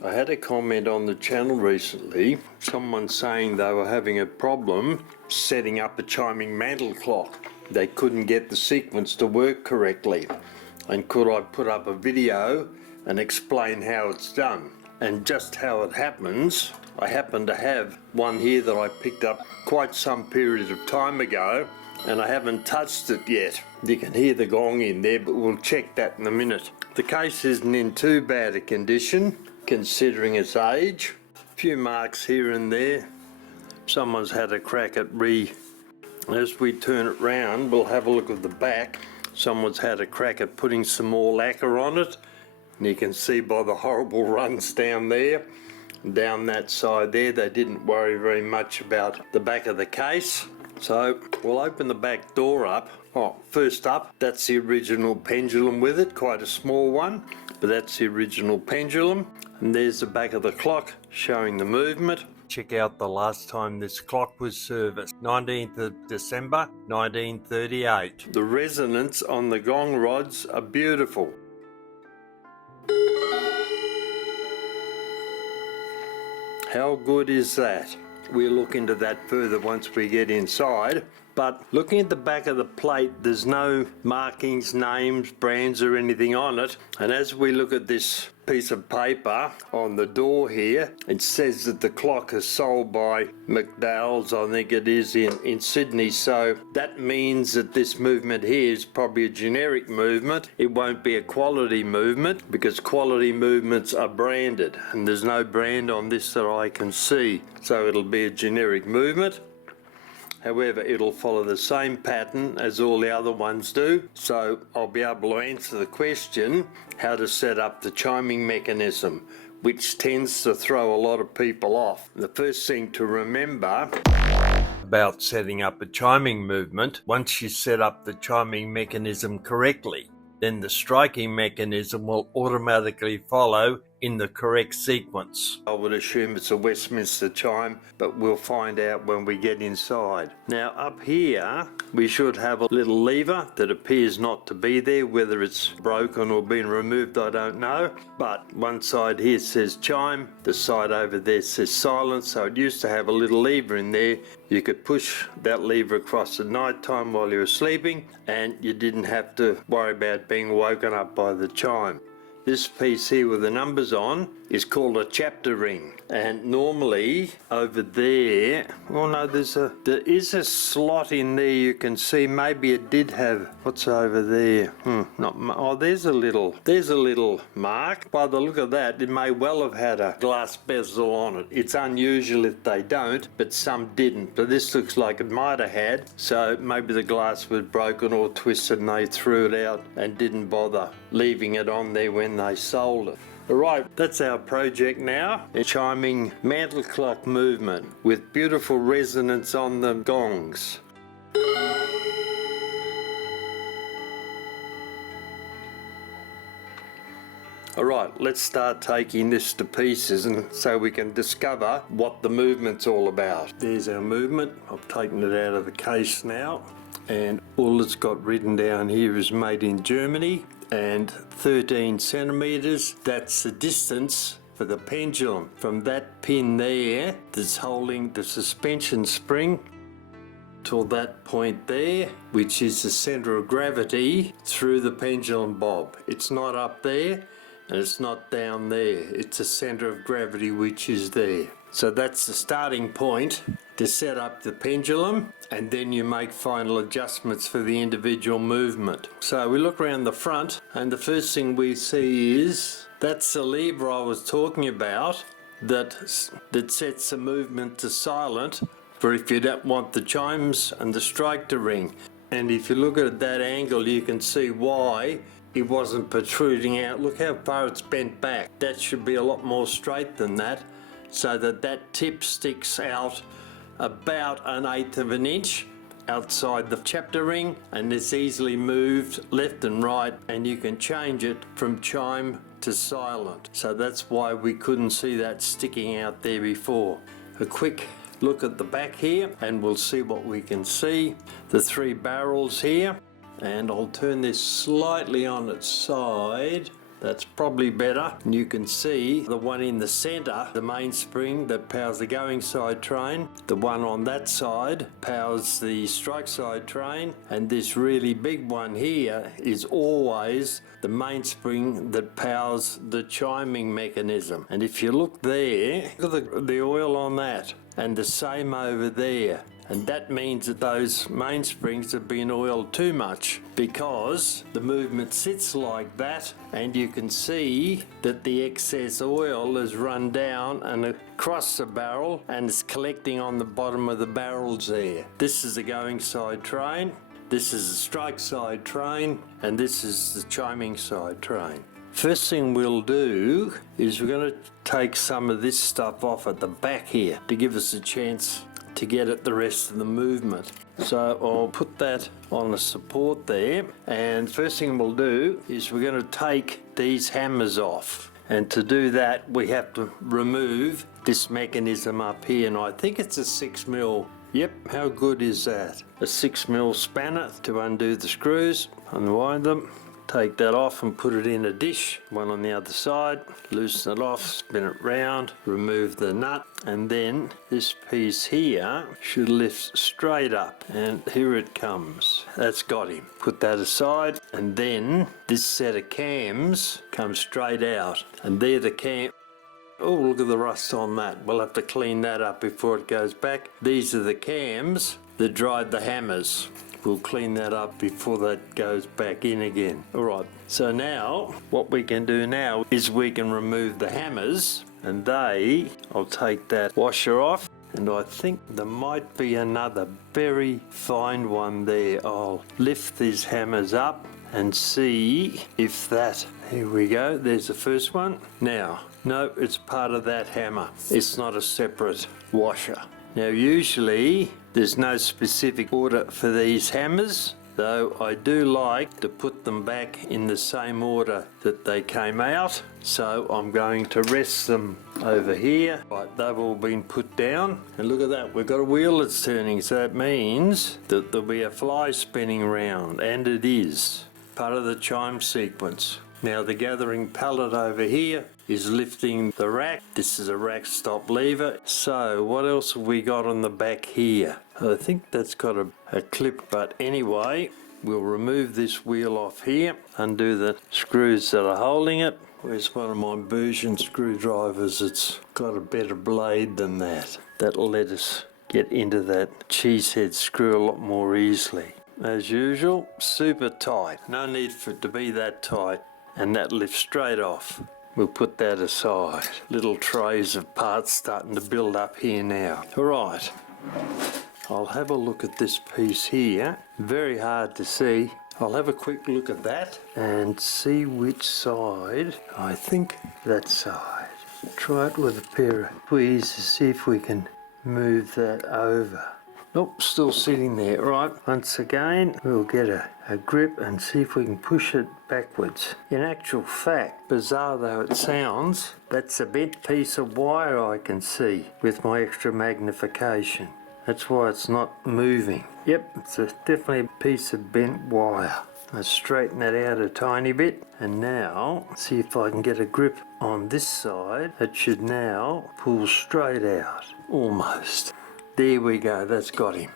I had a comment on the channel recently, someone saying they were having a problem setting up a chiming mantle clock. They couldn't get the sequence to work correctly. And could I put up a video and explain how it's done? And just how it happens, I happen to have one here that I picked up quite some period of time ago, and I haven't touched it yet. You can hear the gong in there, but we'll check that in a minute. The case isn't in too bad a condition, considering its age. A few marks here and there. Someone's had a crack at as we turn it round, we'll have a look at the back. Someone's had a crack at putting some more lacquer on it. And you can see by the horrible runs down there, down that side there, they didn't worry very much about the back of the case. So we'll open the back door up. First up, that's the original pendulum with it, quite a small one, but that's the original pendulum. And there's the back of the clock showing the movement. Check out the last time this clock was serviced, 19th of December 1938. The resonance on the gong rods are beautiful. How good is that? We'll look into that further once we get inside. But looking at the back of the plate, there's no markings, names, brands or anything on it. And as we look at this piece of paper on the door here, it says that the clock is sold by McDowell's, I think it is, in Sydney. So that means that this movement here is probably a generic movement. It won't be a quality movement because quality movements are branded, and there's no brand on this that I can see. So it'll be a generic movement. However, it'll follow the same pattern as all the other ones do, so I'll be able to answer the question how to set up the chiming mechanism, which tends to throw a lot of people off. The first thing to remember about setting up a chiming movement, once you set up the chiming mechanism correctly, then the striking mechanism will automatically follow in the correct sequence. I would assume it's a Westminster chime, but we'll find out when we get inside. Now up here, we should have a little lever that appears not to be there. Whether it's broken or been removed, I don't know. But one side here says chime, the side over there says silence. So it used to have a little lever in there. You could push that lever across at night time while you were sleeping, and you didn't have to worry about being woken up by the chime. This piece here with the numbers on is called a chapter ring, and normally over there, well no, there is a slot in there. You can see maybe it did have, what's over there? There's a little mark. By the look of that, it may well have had a glass bezel on it. It's unusual if they don't, but some didn't. But this looks like it might have had, so maybe the glass was broken or twisted and they threw it out and didn't bother leaving it on there when they sold it. Alright, that's our project now. A chiming mantle clock movement with beautiful resonance on the gongs. Alright, let's start taking this to pieces and so we can discover what the movement's all about. There's our movement. I've taken it out of the case now, and all it's got written down here is made in Germany. And 13 centimeters, that's the distance for the pendulum from that pin there that's holding the suspension spring till that point there, which is the center of gravity through the pendulum bob. It's not up there and it's not down there. It's the center of gravity which is there. So that's the starting point to set up the pendulum, and then you make final adjustments for the individual movement. So we look around the front, and the first thing we see is that's the lever I was talking about that sets the movement to silent for if you don't want the chimes and the strike to ring. And if you look at that angle, you can see why it wasn't protruding out. Look how far it's bent back. That should be a lot more straight than that, so that tip sticks out about 1/8 of an inch outside the chapter ring, and it's easily moved left and right, and you can change it from chime to silent. So that's why we couldn't see that sticking out there before. A quick look at the back here and we'll see what we can see. The 3 barrels here, and I'll turn this slightly on its side That's probably better. And you can see the one in the center, the mainspring that powers the going side train. The one on that side powers the strike side train. And this really big one here is always the mainspring that powers the chiming mechanism. And if you look there, look at the oil on that. And the same over there. And that means that those mainsprings have been oiled too much, because the movement sits like that, and you can see that the excess oil has run down and across the barrel and is collecting on the bottom of the barrels there. This is the going side train, this is the strike side train, and this is the chiming side train. First thing we'll do is we're going to take some of this stuff off at the back here to give us a chance to get at the rest of the movement. So I'll put that on the support there, and first thing we'll do is we're going to take these hammers off, and to do that we have to remove this mechanism up here, and I think it's a 6mm. Yep, how good is that? A 6mm spanner to undo the screws, unwind them. Take that off and put it in a dish, one on the other side, loosen it off, spin it round, remove the nut, and then this piece here should lift straight up, and here it comes. That's got him. Put that aside, and then this set of cams comes straight out, and they're the cam. Oh, look at the rust on that. We'll have to clean that up before it goes back. These are the cams that drive the hammers. We'll clean that up before that goes back in again. All right, so now what we can do now is we can remove the hammers, and I'll take that washer off, and I think there might be another very fine one there. I'll lift these hammers up and see if that, here we go, there's the first one. Now, no, it's part of that hammer. It's not a separate washer. Now usually there's no specific order for these hammers, though I do like to put them back in the same order that they came out. So I'm going to rest them over here. Right, they've all been put down, and look at that, we've got a wheel that's turning, so that means that there'll be a fly spinning around, and it is part of the chime sequence. Now the gathering pallet over here is lifting the rack. This is a rack stop lever. So what else have we got on the back here? I think that's got a clip, but anyway, we'll remove this wheel off here, undo the screws that are holding it. Where's one of my version screwdrivers? It's got a better blade than that. That'll let us get into that cheese head screw a lot more easily. As usual, super tight. No need for it to be that tight. And that lifts straight off. We'll put that aside. Little trays of parts starting to build up here now. All right, I'll have a look at this piece here. Very hard to see. I'll have a quick look at that and see which side. I think that side. Try it with a pair of tweezers to see if we can move that over. Nope, still sitting there. Right, once again, we'll get a grip and see if we can push it backwards. In actual fact, bizarre though it sounds, that's a bent piece of wire I can see with my extra magnification. That's why it's not moving. Yep, it's definitely a piece of bent wire. I'll straighten that out a tiny bit, and now see if I can get a grip on this side. It should now pull straight out, almost. There we go, that's got him.